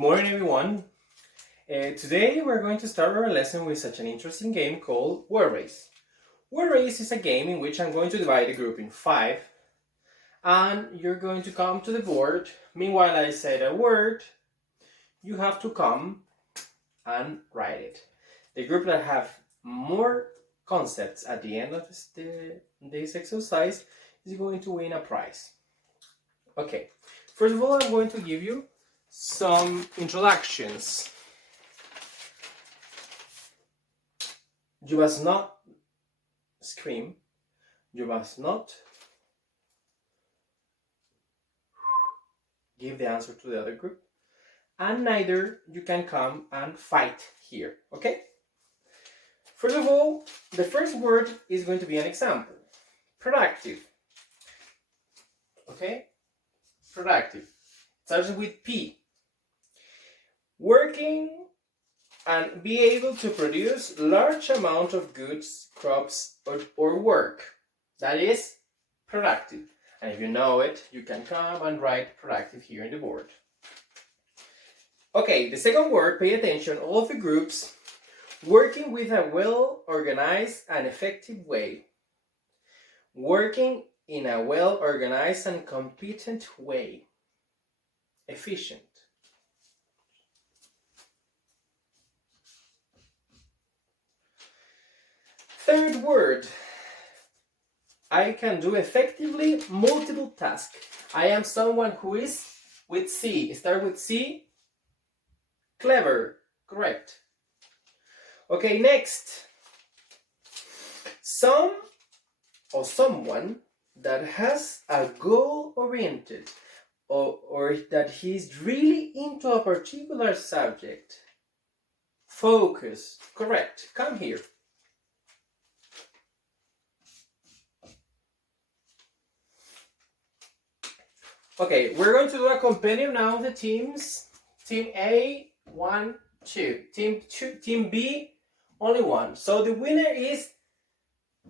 morning, everyone. Today we're going to start our lesson with such an interesting game called Word Race. Word Race is a game in which I'm going to divide the group in 5, and you're going to come to the board. Meanwhile, I said a word, you have to come and write it. The group that have more concepts at the end of this exercise is going to win a prize. Okay, first of all, I'm going to give you some introductions. You must not scream. You must not give the answer to the other group. And neither you can come and fight here, okay? First of all, the first word is going to be an example. Productive. Okay? Productive. Starts with P. Working and be able to produce large amount of goods, crops, or work. That is productive. And if you know it, you can come and write productive here in the board. Okay, the second word, pay attention, all of the groups, working with a well-organized and effective way. Working in a well-organized and competent way. Efficient. Third word, I can do effectively multiple tasks. I am someone who is with C. Start with C. Clever. Correct. Okay, next. Some or someone that has a goal-oriented or that he's really into a particular subject. Focus. Correct. Come here. Okay, we're going to do a compendium now of the teams. Team A, 1, 2. Team B, only 1. So the winner is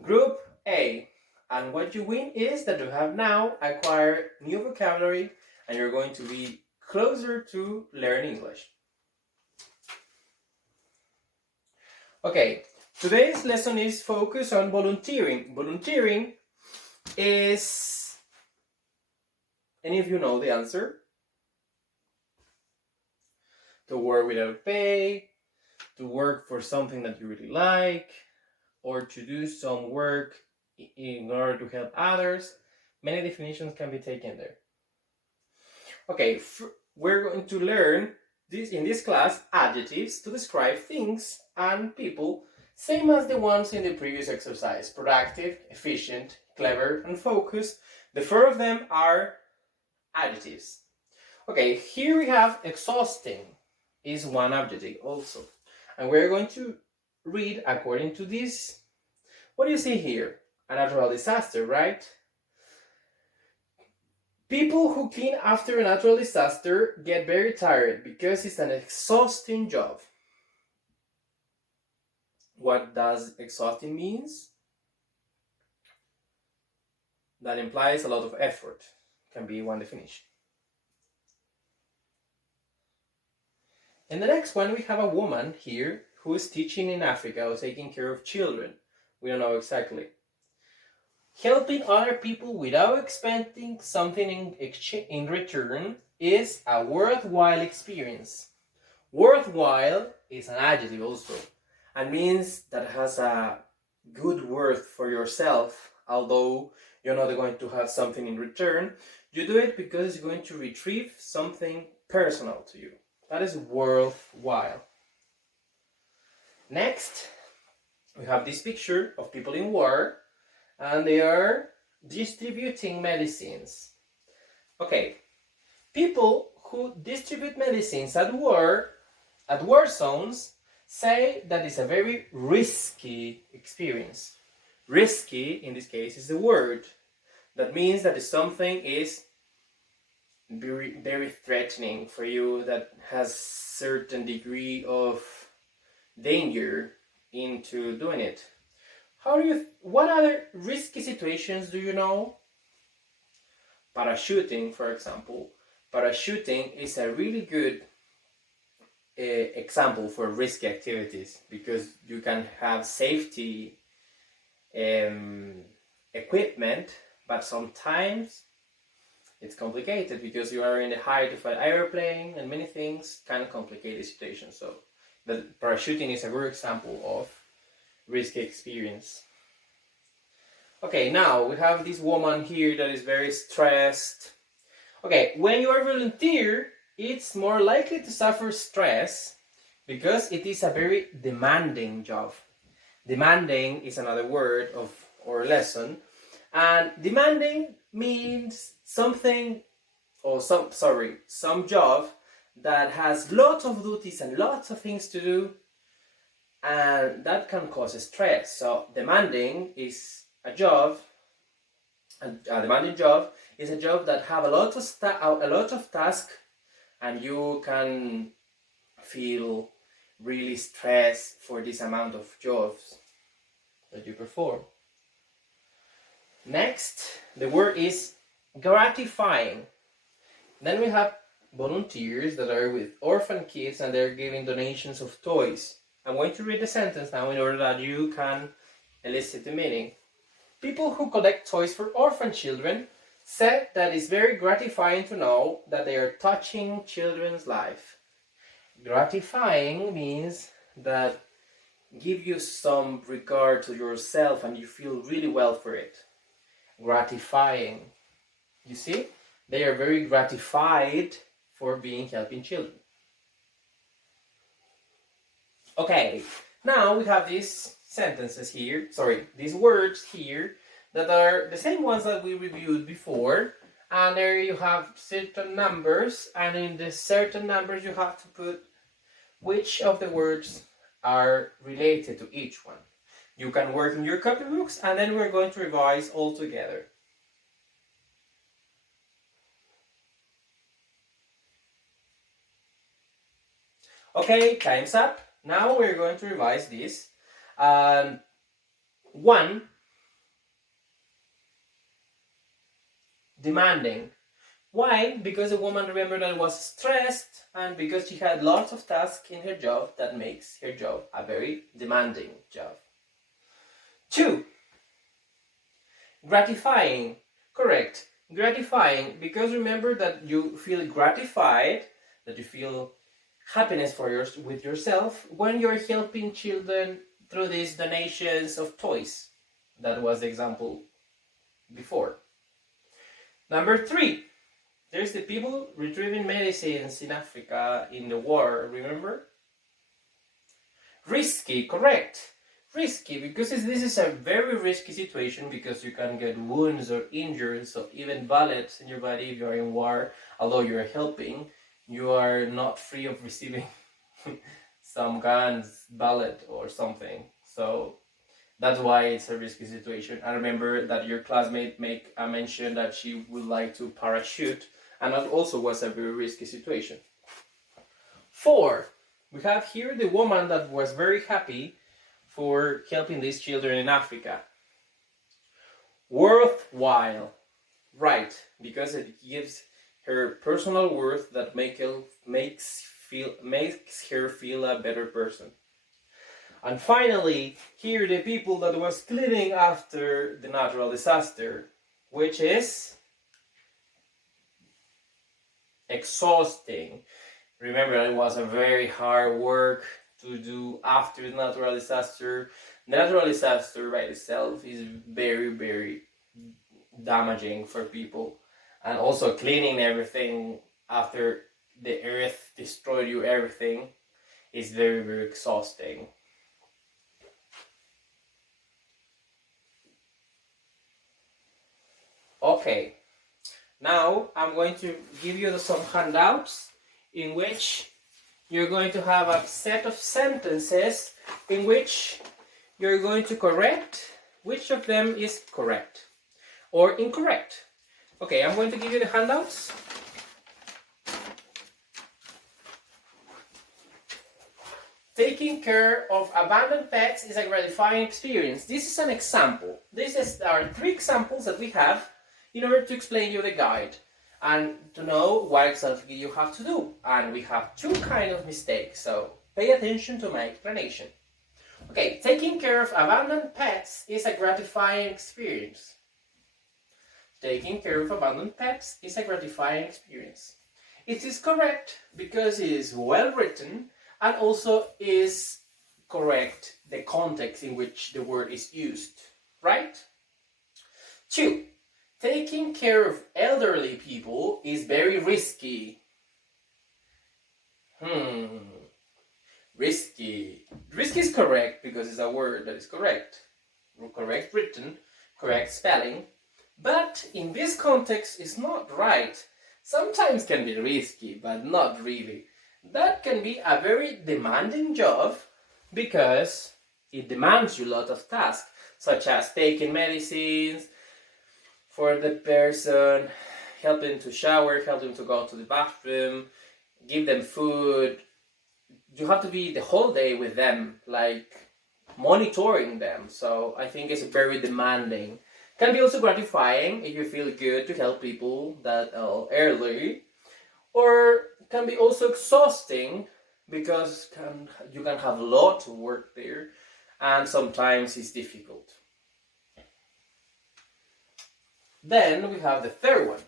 Group A. And what you win is that you have now acquired new vocabulary and you're going to be closer to learn English. Okay, today's lesson is focused on volunteering. Volunteering is... Any of you know the answer? To work without pay, to work for something that you really like, or to do some work in order to help others. Many definitions can be taken there. Okay, we're going to learn in this class adjectives to describe things and people, same as the ones in the previous exercise. Productive, efficient, clever, and focused. The 4 of them are adjectives. Okay, here we have exhausting is one adjective also. And we're going to read according to this. What do you see here? A natural disaster, right? People who clean after a natural disaster get very tired because it's an exhausting job. What does exhausting means? That implies a lot of effort. Can be one definition. In the next one, we have a woman here who is teaching in Africa or taking care of children. We don't know exactly. Helping other people without expecting something in return is a worthwhile experience. Worthwhile is an adjective also, and means that has a good worth for yourself, although you're not going to have something in return. You do it because it's going to retrieve something personal to you. That is worthwhile. Next, we have this picture of people in war, and they are distributing medicines. Okay, people who distribute medicines at war zones, say that it's a very risky experience. Risky, in this case, is the word. That means that something is very, very threatening for you, that has certain degree of danger into doing it. What other risky situations do you know? Parachuting, for example. Parachuting is a really good example for risky activities, because you can have safety equipment, but sometimes it's complicated because you are in the height of an airplane and many things can complicate the situation. So the parachuting is a good example of risky experience. Okay, now we have this woman here that is very stressed. Okay, when you are a volunteer, it's more likely to suffer stress because it is a very demanding job. Demanding is another word of or lesson, and demanding means something or some job that has lots of duties and lots of things to do, and that can cause stress. So demanding is a demanding job is a job that have a lot of tasks, and you can feel really stressed for this amount of jobs that you perform. Next, the word is gratifying. Then we have volunteers that are with orphan kids and they're giving donations of toys. I'm going to read the sentence now in order that you can elicit the meaning. People who collect toys for orphan children said that it's very gratifying to know that they are touching children's life. Gratifying means that give you some regard to yourself and you feel really well for it. Gratifying. You see? They are very gratified for being helping children. Okay, now we have these sentences here, these words here that are the same ones that we reviewed before, and there you have certain numbers, and in the certain numbers you have to put which of the words are related to each one. You can work in your copybooks, and then we're going to revise all together. Okay, time's up. Now we're going to revise this. 1. Demanding. Why? Because the woman, remember, that was stressed, and because she had lots of tasks in her job that makes her job a very demanding job. 2. Gratifying. Correct. Gratifying, because remember that you feel gratified, that you feel happiness with yourself when you're helping children through these donations of toys. That was the example before. Number 3, there's the people retrieving medicines in Africa in the war, remember? Risky, correct. Risky, because this is a very risky situation, because you can get wounds or injuries or even bullets in your body if you are in war. Although you are helping, you are not free of receiving some guns, bullet or something. So that's why it's a risky situation. I remember that your classmate mentioned that she would like to parachute, and that also was a very risky situation. 4, we have here the woman that was very happy for helping these children in Africa. Worthwhile, right, because it gives her personal worth that makes her feel a better person. And finally, here the people that was cleaning after the natural disaster, which is exhausting. Remember, it was a very hard work to do after the natural disaster. The natural disaster by itself is very, very damaging for people. And also cleaning everything after the earth destroyed you, everything is very, very exhausting. Okay, now I'm going to give you some handouts in which you're going to have a set of sentences in which you're going to correct which of them is correct or incorrect. Okay, I'm going to give you the handouts. Taking care of abandoned pets is a gratifying experience. This is an example. There are 3 examples that we have in order to explain you the guide. and to know what exactly you have to do. And we have two kinds of mistakes, so pay attention to my explanation. Okay, taking care of abandoned pets is a gratifying experience. Taking care of abandoned pets is a gratifying experience. It is correct because it is well written and also is correct the context in which the word is used, right? 2. Taking care of elderly people is very risky. Risky. Risky is correct because it's a word that is correct. Correct written, correct spelling. But in this context, it's not right. Sometimes can be risky, but not really. That can be a very demanding job because it demands you a lot of tasks, such as taking medicines for the person, help them to shower, help them to go to the bathroom, give them food. You have to be the whole day with them, like monitoring them. So I think it's very demanding. Can be also gratifying if you feel good to help people that are elderly, or can be also exhausting because you can have a lot of work there, and sometimes it's difficult. Then we have the third one.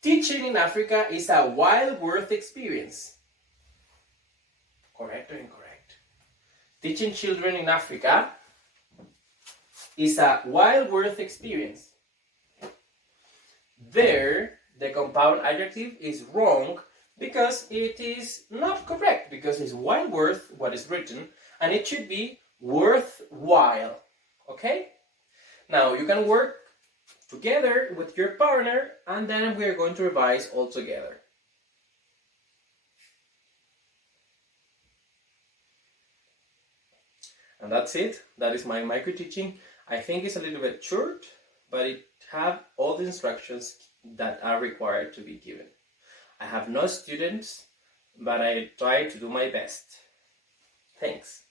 Teaching in Africa is a wild worth experience. Correct or incorrect? Teaching children in Africa is a wild worth experience. There, the compound adjective is wrong because it is not correct, because it's wild worth, what is written, and it should be worthwhile. Okay? Now, you can work together with your partner, and then we are going to revise all together. And that's it. That is my micro teaching. I think it's a little bit short, but it have all the instructions that are required to be given. I have no students, but I try to do my best. Thanks.